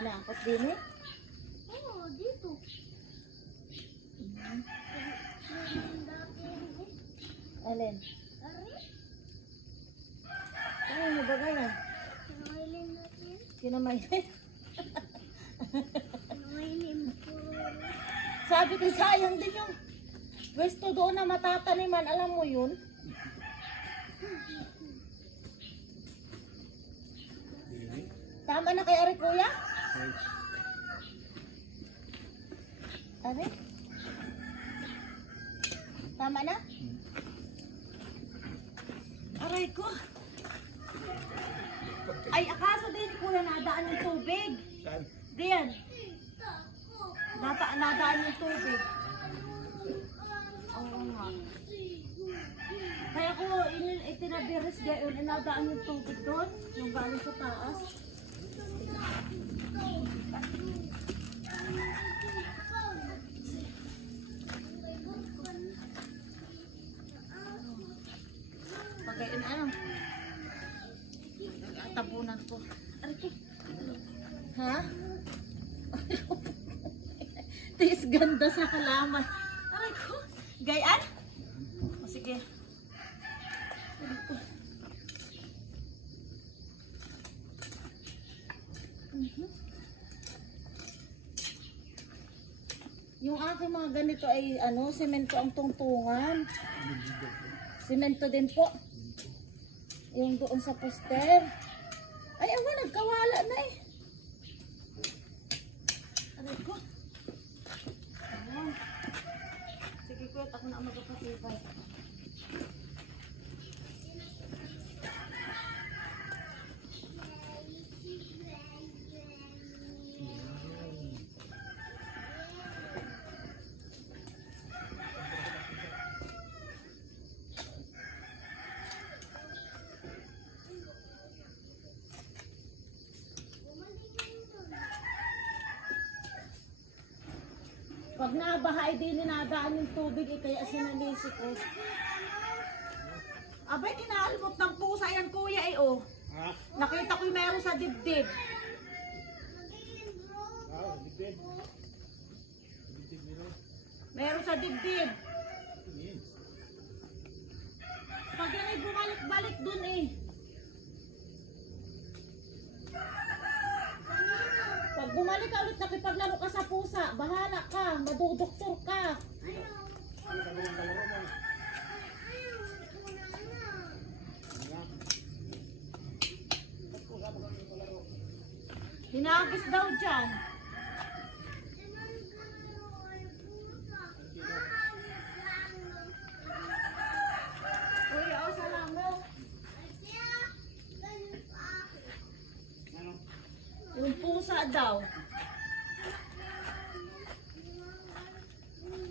Inaangkot din eh. Oo, dito. Alin? Ari? Ano yung bagay na? Kinamailin natin. Kinamailin. Kinamailin po. Sabi ko sayang din yung pwesto doon na matataniman. Alam mo yun? Tama na kay Ari kuya? Ari? Tama na? Aray ko. Ay, akaso din kuya nadaan yung tubig. Saan? Diyan. Nadaan yung tubig. Oo nga. Kaya ko itinabiris gayon, nadaan yung tubig doon. Yung galing sa taas. Pagayon ano? Tabunan ko. Aray ko. Ha? Tis ganda sa halaman. Aray ko. Gayan? O sige. Aray ko. Yung aking mga ganito ay ano, semento ang tungtungan. Semento din po. Yung doon sa poster. Ay, awa, nagkawala na eh. Aray ko. Ayan. Sige ko, ako na ang magpapatibay. Pag nabaha ay di ninadaan yung tubig eh, kaya sinalisi ko. Abay, kinaalmot ng pusa yan kuya eh oh. Ha? Nakita ko yung meron sa dibdib. Ah, dibdib. Dibdib meron. Meron sa dibdib. Tingin. Pag yan ay bumalik-balik dun eh. Pag bumalik ka ulit, nakipaglaro ka sa pusa, bahala ka, madudoktor ka. Ano ka naman kalaro mo? Hinagis daw dyan. Uy, o, salamo. Ano? Yung pusa daw.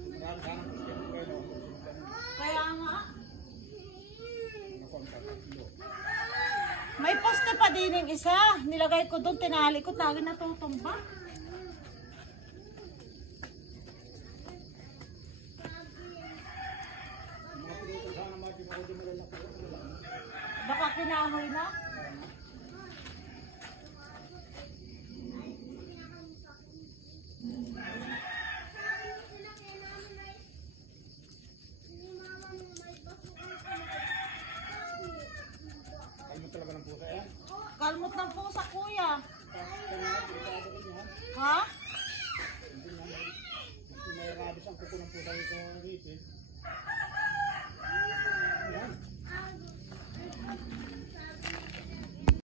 Marami ka ng Christian Bueno. Kaya nga. Ako ang tatlo. May poste pa din yung isa. Nilagay ko doon, tinali ko, tawin na tutumba. Baka kinahoy na.